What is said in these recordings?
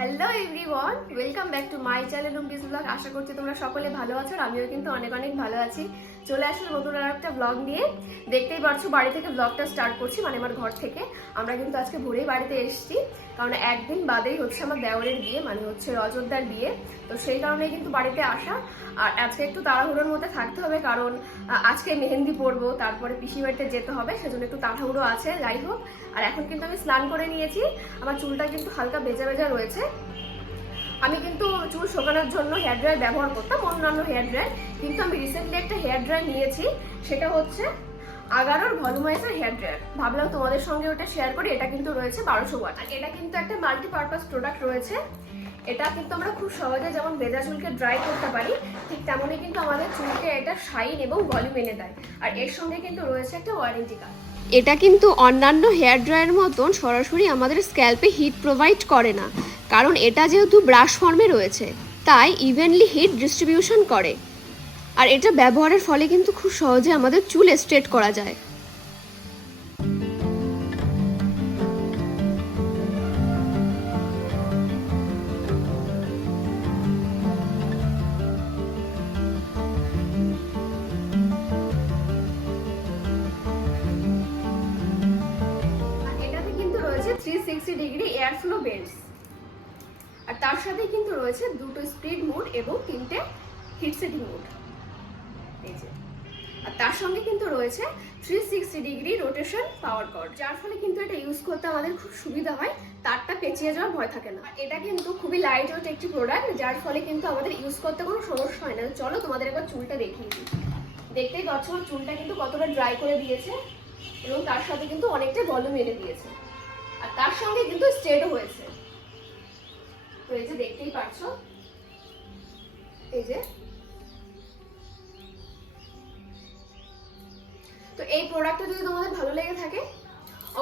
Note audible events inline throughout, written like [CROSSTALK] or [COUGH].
Hello everyone welcome back to my channel Rumdis blog আশা করছি তোমরা সকলে ভালো আছো আর আমিও কিন্তু অনেক অনেক ভালো আছি। চলে আসলে নতুন আর একটা ব্লগ নিয়ে। দেখতেই পারছ, বাড়ি থেকে ব্লগটা স্টার্ট করছি মানে আমার ঘর থেকে। আমরা কিন্তু আজকে ভোরেই বাড়িতে এসেছি, কারণ একদিন বাদেই হচ্ছে আমার দেওরের বিয়ে মানে হচ্ছে অযোধ্যার বিয়ে। তো সেই কারণে কিন্তু বাড়িতে আসা। আর আজকে একটু তাড়াহুড়োর মধ্যে থাকতে হবে, কারণ আজকে মেহেন্দি পরবো, তারপরে পিসি বাড়িতে যেতে হবে, সেজন্য একটু তাড়াহুড়ো আছে, যাই হোক। আর এখন কিন্তু আমি স্নান করে নিয়েছি। আমার চুলটা কিন্তু হালকা ভেজা ভেজা রয়েছে। আমি কিন্তু চুল শোকানোর জন্য হেয়ার ড্রায়ার ব্যবহার করতাম, অন্যান্য হেয়ার ড্রায়ার কিন্তু আমি রিসেন্টলি একটা হেয়ার ড্রায়ার নিয়েছি, সেটা হচ্ছে আগারোর ভলুমাইজার হেয়ার ড্রায়ার ভাবলাম তোমাদের সঙ্গে ওটা শেয়ার করি, এটা কিন্তু রয়েছে বারোশো ওয়াট এটা কিন্তু একটা মাল্টিপারপাস প্রোডাক্ট রয়েছে। এটা কিন্তু আমরা খুব সহজে যেমন ভেজা চুলকে ড্রাই করতে পারি, ঠিক তেমনই কিন্তু আমাদের চুলকে এটা শাইন এবং ভলিউম এনে দেয়। আর এর সঙ্গে কিন্তু রয়েছে একটা ওয়ারেন্টি কার্ড এটা কিন্তু অন্যান্য হেয়ার ড্রায়ার মতন সরাসরি আমাদের স্ক্যাল্পে হিট প্রোভাইড করে না। কারণ এটা যেহেতু ব্রাশ ফর্মে রয়েছে, তাই ইভেনলি হিট ডিস্ট্রিবিউশন করে। আর এটা ব্যবহারের ফলে কিন্তু খুব সহজে আমাদের চুল স্ট্রেট করা যায়। রয়েছে দুটো স্পিড মোড এবং তিনটে হিট সেটিং মোড। এই আর তার সঙ্গে কিন্তু রয়েছে three sixty degree rotation power cord যার ফলে কিন্তু এটা ইউজ করতে আমাদের খুব সুবিধা হয়, তারটা পেঁচিয়ে যাওয়ার ভয় থাকে না। এটা কিন্তু খুবই লাইট ওয়েট একটি প্রোডাক্ট যার ফলে কিন্তু আমাদের ইউজ করতে কোনো সমস্যা হয় না। চলো তোমাদের একবার চুলটা দেখিয়ে দিই। দেখতেই পাচ্ছ, চুলটা কিন্তু কতটা ড্রাই করে দিয়েছে এবং তার সাথে কিন্তু অনেকটা ভলিউম এনে দিয়েছে। আর তার সঙ্গে কিন্তু স্ট্রেটও হয়েছে। তো এই যে দেখতেই পাচ্ছ এই যে। তো এই প্রোডাক্টটা যদি তোমাদের ভালো লেগে থাকে,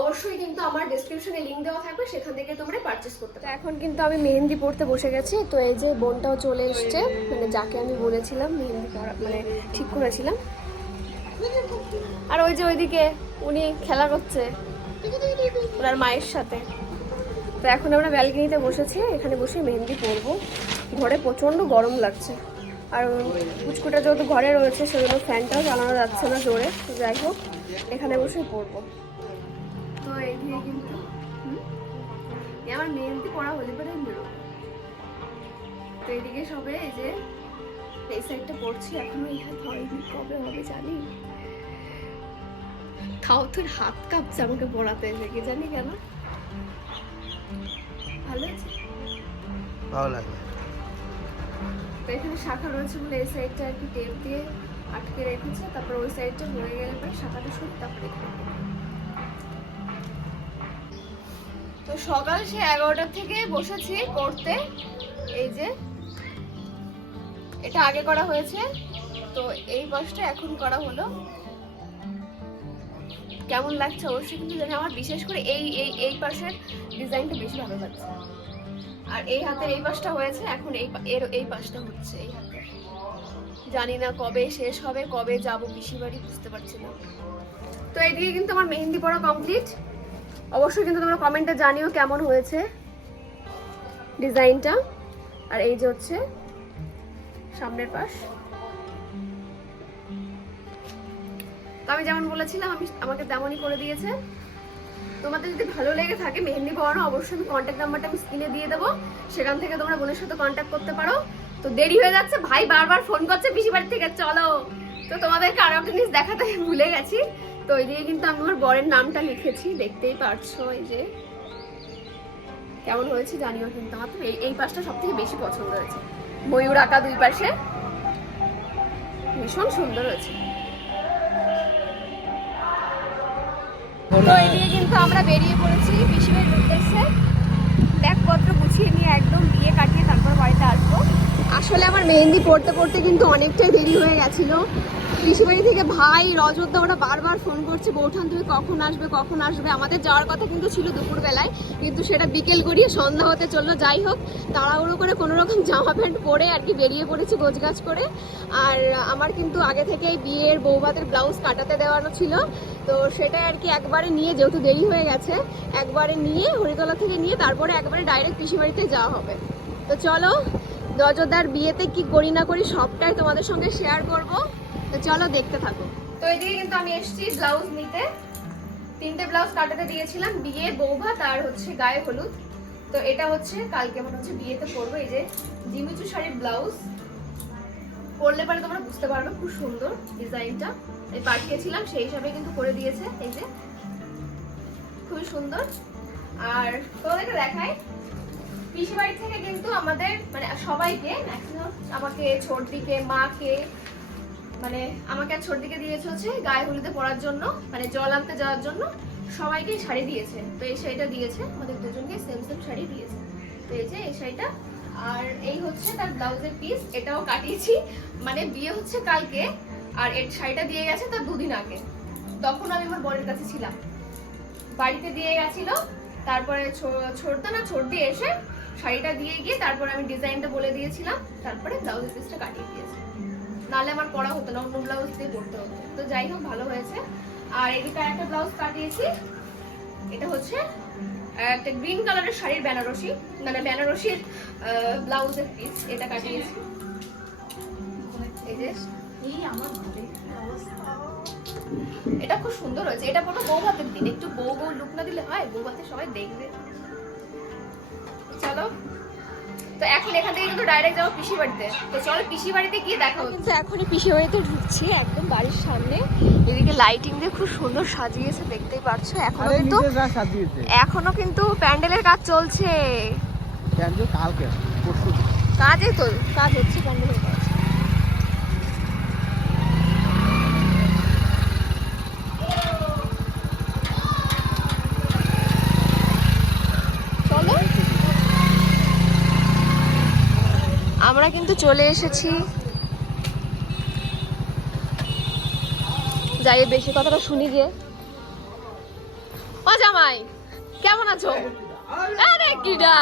অবশ্যই কিন্তু আমার ডেসক্রিপশনে লিংক দেওয়া থাকবে, সেখান থেকে তোমরা পারচেস করতে পারো। এখন কিন্তু আমি মেহেন্দি পড়তে বসে গেছি, তো এই যে বোনটাও চলে এসছে মানে যাকে আমি বলেছিলাম মেহেন্দি মানে ঠিক করেছিলাম। আর ওই যে ওইদিকে উনি খেলা করছে, ওনার মায়ের সাথে। তো এখন আমরা ব্যালকনিতে বসেছি, এখানে বসে মেহেন্দি পরবো। ঘরে প্রচণ্ড গরম লাগছে। আর পুচকুটা যেহেতু ঘরে রয়েছে, সেজন্য ফ্যানটাও চালানো যাচ্ছে না জোরে। যাই হোক, এখানে বসে পরবো। তো এইদিকে কিন্তু আমার মেহেন্দি পড়া হলে পরে তো এইদিকে সবে এই যে, এই সাইডটা পড়ছি এখনও এখানে কবে হবে জানি? তাও তোর হাত কাঁপছে আমাকে পড়াতে এসে জানি কেন? ভালো আছে ভালো লাগে তো এখানে শাখা রয়েছে বলে এই সাইডটা কি টেপ দিয়ে আটকে রেখেছে তারপর ওই সাইডটা হয়ে গেলে পরে শাখাটা সব তারপরে তো সকাল সে এগারোটার থেকে বসেছি করতে এই যে এটা আগে করা হয়েছে তো এই পাশটা এখন করা হলো। কেমন লাগছে অবশ্যই কিন্তু জানি, আমার বিশেষ করে এই এই এই পাশের ডিজাইনটা বেশি ভালো লাগছে। আর এই হাতের এই পাশটা হয়েছে, এখন এই এর, এই পাশটা হচ্ছে এই হাতে। জানি না কবে শেষ হবে, কবে যাব পিসি বাড়ি বুঝতে পারছি না। তো এইদিকে কিন্তু আমার মেহেন্দি পড়া কমপ্লিট অবশ্যই কিন্তু তোমরা কমেন্টে জানিও কেমন হয়েছে ডিজাইনটা। আর এই যে হচ্ছে সামনের পাশ। তো আমি যেমন বলেছিলাম, আমি আমাকে তেমনই করে দিয়েছে। তোমাদের যদি ভালো লেগে থাকে মেহেন্দি পড়ানো অবশ্যই আমি কন্ট্যাক্ট নাম্বারটা আমি স্ক্রিনে দিয়ে দেবো। সেখান থেকে তোমরা বোনের সাথে কন্ট্যাক্ট করতে পারো। তো দেরি হয়ে যাচ্ছে, ভাই বারবার ফোন করছে পিসি বাড়ি থেকে, চলো। তো তোমাদেরকে আরও একটা জিনিস দেখাতে আমি ভুলে গেছি। তো ওইদিকে কিন্তু আমি আমার বরের নামটা লিখেছি, দেখতেই পারছ এই যে। কেমন হয়েছে জানিও কিন্তু আমার তো, এই পাশটা সব থেকে বেশি পছন্দ হয়েছে। ময়ূর আঁকা দুই পাশে। ভীষণ সুন্দর হয়েছে। তো দিয়ে কিন্তু আমরা বেরিয়ে পড়েছি পিসিমের উদ্দেশ্যে। ব্যাগপত্র গুছিয়ে নিয়ে একদম বিয়ে কাটিয়ে তারপর বাড়িতে আসব। আসলে আমার মেহেন্দি পড়তে পড়তে কিন্তু অনেকটাই দেরি হয়ে গেছিল। বাড়ি থেকে ভাই রজতদা ওরা বারবার ফোন করছে, বৌঠান তুমি কখন আসবে কখন আসবে? আমাদের যাওয়ার কথা কিন্তু ছিল দুপুরবেলায়, কিন্তু সেটা বিকেল গড়িয়ে সন্ধ্যা হতে চলল। যাই হোক, তাড়াহুড়ো করে কোনো রকম জামা প্যান্ট পরে আর কি বেরিয়ে পড়েছি গোছগাছ করে। আর আমার কিন্তু আগে থেকেই বিয়ের বৌভাতের ব্লাউজ কাটাতে দেওয়ানো ছিল। তো সেটা আর কি একবারে নিয়ে, যেহেতু দেরি হয়ে গেছে, একবারে নিয়ে, হরিতলা থেকে নিয়ে, তারপরে একবারে ডাইরেক্ট বাড়িতে যাওয়া হবে। তো চলো রজদার বিয়েতে কি করি না করি সবটাই তোমাদের সঙ্গে শেয়ার করব। তো চলো দেখতে থাকো। তো এদিকে কিন্তু আমি এসেছি ব্লাউজ নিতে। তিনটে ব্লাউজ কাটাতে দিয়েছিলাম, বিয়ে বৌভাত আর হচ্ছে গায়ে হলুদ। তো এটা হচ্ছে, কালকে মনে হচ্ছে বিয়েতে পরবো, এই যে জিমিচু শাড়ির ব্লাউজ পরলে পরে তোমরা বুঝতে পারবে, খুব সুন্দর ডিজাইনটা। এই পাঠিয়েছিলাম, সেই হিসাবে কিন্তু করে দিয়েছে, এই যে। খুবই সুন্দর। আর তোমাদেরকে দেখাই পিসি বাড়ি থেকে কিন্তু আমাদের মানে সবাইকে আমাকে ছোটদিকে, মাকে মানে আমাকে আর ছোটদিকে দিয়েছে হচ্ছে গায়ে হলুদে পরার জন্য মানে জল আনতে যাওয়ার জন্য সবাইকে শাড়ি দিয়েছে। তো এই শাড়িটা দিয়েছে, আমাদের দুজনকে সেম সেম শাড়ি দিয়েছে। তো এই যে এই শাড়িটা, আর এই হচ্ছে তার ব্লাউজের পিস এটাও কাটিয়েছি। মানে বিয়ে হচ্ছে কালকে, আর এর শাড়িটা দিয়ে গেছে তার দুদিন আগে। তখন আমি আমার বরের কাছে ছিলাম। বাড়িতে দিয়ে গেছিল, তারপরে ছোটদা না ছোটদি এসে শাড়িটা দিয়ে গিয়ে তারপরে আমি ডিজাইনটা বলে দিয়েছিলাম তারপরে ব্লাউজের পিসটা কাটিয়ে দিয়েছি। নাহলে আমার পড়া হতো না অন্য ব্লাউজ দিয়ে পড়তে হতো। তো যাই হোক ভালো হয়েছে। আর এদিকে একটা ব্লাউজ কাটিয়েছি। এটা হচ্ছে একটা গ্রিন কালারের শাড়ির বেনারসি মানে বেনারসির ব্লাউজের পিস এটা কাটিয়েছি। এই যে। এটা খুব সুন্দর হয়েছে। এটা কোনো বউ ভাতের দিন। একটু বউ বউ লুক না দিলে হয় বউ ভাতে সবাই দেখবে। চলো। তো এখন এখান থেকে কিন্তু ডাইরেক্ট যাব পিসি বাড়িতে। তো চলো পিসি বাড়িতে গিয়ে দেখো কিন্তু এখনই পিসি বাড়িতে ঢুকছি একদম বাড়ির সামনে। এদিকে লাইটিং দিয়ে খুব সুন্দর সাজিয়েছে দেখতেই পাচ্ছ। এখনও কিন্তু এখনও কিন্তু প্যান্ডেলের কাজ চলছে। কালকে কাজে তো কাজ হচ্ছে প্যান্ডেলের কাজ চলো আমরা কিন্তু চলে এসেছি। যাই বেশি কথাটা শুনি গিয়ে ও জামাই কেমন আছো? আরে কিডা।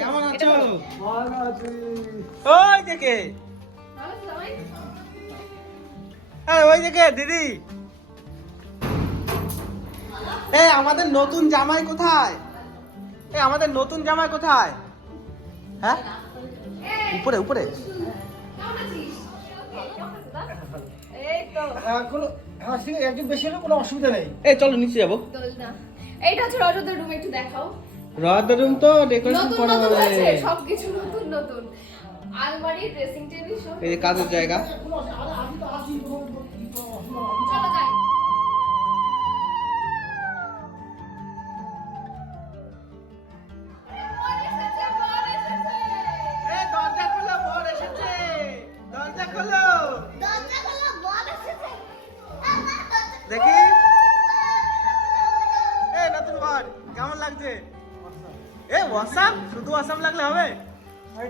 কেমন আছো? ওই দেখে। ওই দেখে দিদি। এই আমাদের নতুন জামাই কোথায়? এই আমাদের নতুন জামা কোথায়? হ্যাঁ? উপরে উপরে। কেমন আছিস? কেমন আছো, দা? এই চলো নিচে যাব। এইটা হচ্ছে রজতের রুম একটু দেখাও। রুম তো ডেকোরেশন করা নতুন হবে। হয়েছে সবকিছু নতুন নতুন। আলমারি ড্রেসিং টেবিল সব এই কাজের জায়গা।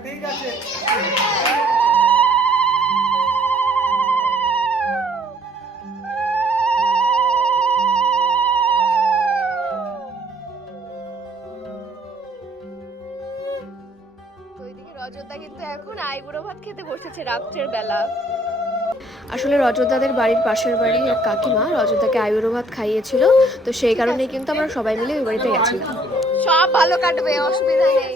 ঠিক আছে। রজতদা কিন্তু এখন আইবুড়ো ভাত খেতে বসেছে রাত্রের বেলা। আসলে রজতদাদের বাড়ির পাশের বাড়ি এক কাকিমা রজতদাকে আইবুড়ো ভাত খাইয়েছিল তো সেই কারণেই কিন্তু আমরা সবাই মিলে ওই বাড়িতে গেছিলাম। সব ভালো কাটবে অসুবিধা নেই।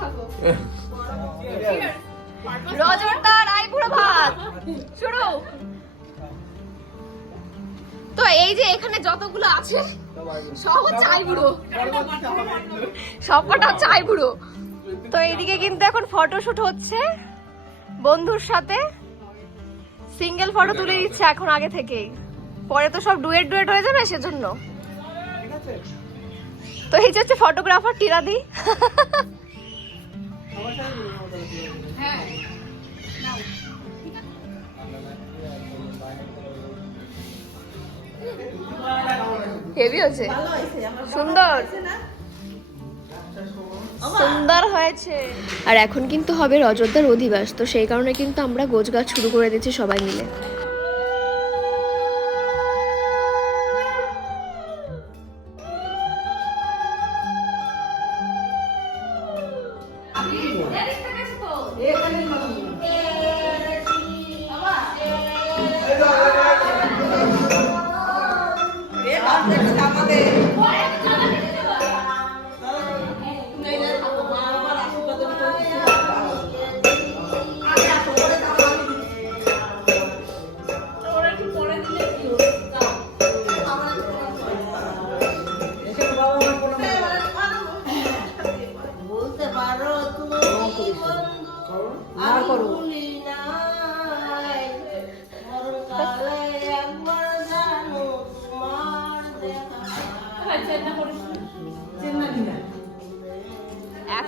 থাকো রজতদার আইবুড়ো ভাত। তো এই যে এখানে যতগুলো আছে, সব চাই বুড়ো সবকটা চাই বুড়ো তো এইদিকে কিন্তু এখন ফটোশুট হচ্ছে। বন্ধুর সাথে সিঙ্গেল ফটো তুলে দিচ্ছে এখন আগে থেকেই। পরে তো সব ডুয়েট ডুয়েট হয়ে যাবে সেজন্য। তো এই যে হচ্ছে ফটোগ্রাফার টিরাদি। হেভি হচ্ছে? সুন্দর। সুন্দর হয়েছে। আর এখন কিন্তু হবে রজতদার অধিবাস, তো সেই কারণে কিন্তু আমরা গোছ গাছ শুরু করে দিচ্ছি সবাই মিলে।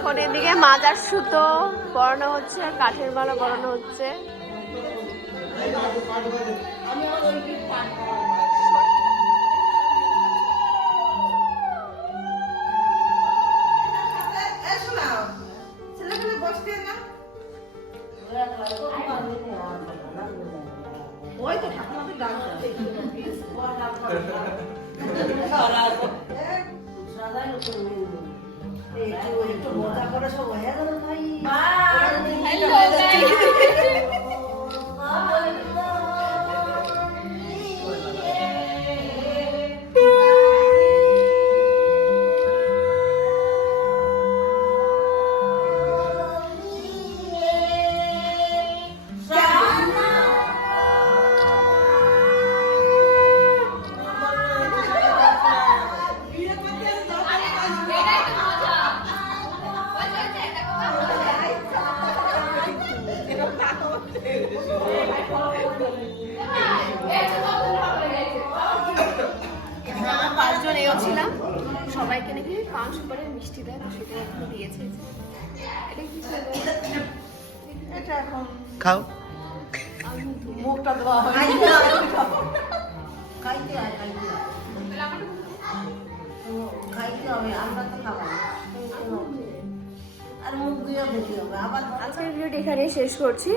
এখন এদিকে মাজার সুতো পরানো হচ্ছে আর কাঠের মালা পরানো হচ্ছে। [LAUGHS] [LAUGHS] একটু মজা করে সব হয়ে গেল ভাই সবাইকে নাকি পান সুপারি মিষ্টি দেয় তো সেটা এখন দিয়েছে। এটা কি এটা এখন খাও। মুখটা দেওয়া হয়। খাইতে হয় খাইতে হয়। খাইতে হবে আমরা তো খাব আজকের ভিডিওটা এখানেই শেষ করছি।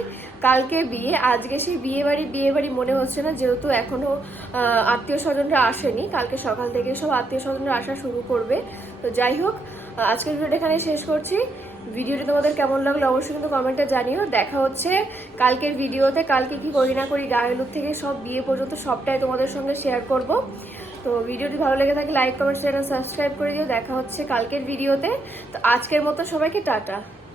কালকে বিয়ে, আজকে সেই বিয়ে বাড়ি বিয়ে বাড়ি মনে হচ্ছে না, যেহেতু এখনও আত্মীয় স্বজনরা আসেনি। কালকে সকাল থেকে সব আত্মীয় স্বজনরা আসা শুরু করবে। তো যাই হোক, আজকের ভিডিওটা এখানে শেষ করছি। ভিডিওটি তোমাদের কেমন লাগল অবশ্যই কিন্তু কমেন্টে জানিও। দেখা হচ্ছে কালকের ভিডিওতে কালকে কি করি না করি গায়ে হলুদ থেকে সব বিয়ে পর্যন্ত সবটাই তোমাদের সঙ্গে শেয়ার করব। তো ভিডিওটি ভালো লেগে থাকে লাইক কমেন্ট শেয়ার সাবস্ক্রাইব করে দিও। দেখা হচ্ছে কালকের ভিডিওতে। তো আজকের মতো সবাইকে টাটা।